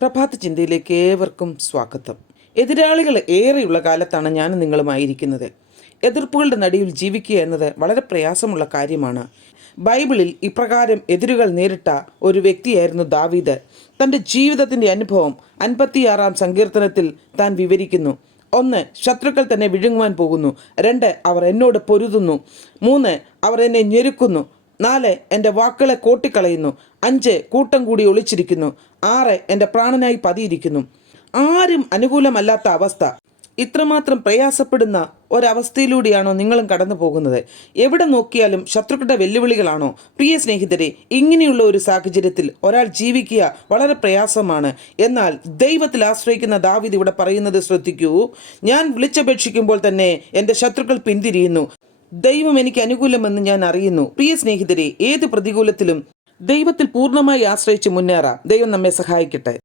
പ്രഭാത ചിന്തയിലേക്ക് ഏവർക്കും സ്വാഗതം. എതിരാളികൾ ഏറെയുള്ള കാലത്താണ് ഞാൻ നിങ്ങളുമായിരിക്കുന്നത്. എതിർപ്പുകളുടെ നടുവിൽ ജീവിക്കുക എന്നത് വളരെ പ്രയാസമുള്ള കാര്യമാണ്. ബൈബിളിൽ ഇപ്രകാരം എതിരുകൾ നേരിട്ട ഒരു വ്യക്തിയായിരുന്നു ദാവീദ്. തൻ്റെ ജീവിതത്തിൻ്റെ അനുഭവം 56-ാം സങ്കീർത്തനത്തിൽ താൻ വിവരിക്കുന്നു. 1. ശത്രുക്കൾ തന്നെ വിഴുങ്ങുവാൻ പോകുന്നു. 2. അവർ എന്നോട് പൊരുതുന്നു. 3. അവർ എന്നെ ഞെരുക്കുന്നു. 4. എൻ്റെ വാക്കുകളെ കോട്ടിക്കളയുന്നു. 5. കൂട്ടം കൂടി ഒളിച്ചിരിക്കുന്നു. 6. എൻ്റെ പ്രാണനായി പതിയിരിക്കുന്നു. ആരും അനുകൂലമല്ലാത്ത അവസ്ഥ. ഇത്രമാത്രം പ്രയാസപ്പെടുന്ന ഒരവസ്ഥയിലൂടെയാണോ നിങ്ങളും കടന്നു പോകുന്നത്? എവിടെ നോക്കിയാലും ശത്രുക്കളുടെ വെല്ലുവിളികളാണോ? പ്രിയ സ്നേഹിതരെ, ഇങ്ങനെയുള്ള ഒരു സാഹചര്യത്തിൽ ഒരാൾ ജീവിക്കുക വളരെ പ്രയാസമാണ്. എന്നാൽ ദൈവത്തിൽ ആശ്രയിക്കുന്ന ദാവീദ് ഇവിടെ പറയുന്നത് ശ്രദ്ധിക്കൂ. ഞാൻ വിളിച്ചപേക്ഷിക്കുമ്പോൾ തന്നെ എൻ്റെ ശത്രുക്കൾ പിന്തിരിയുന്നു. ദൈവം എനിക്ക് അനുകൂലമെന്ന് ഞാൻ അറിയുന്നു. പ്രിയ സ്നേഹിതരെ, ഏത് പ്രതികൂലത്തിലും ദൈവത്തിൽ പൂർണ്ണമായി ആശ്രയിച്ച് മുന്നേറാം. ദൈവം നമ്മെ സഹായിക്കട്ടെ.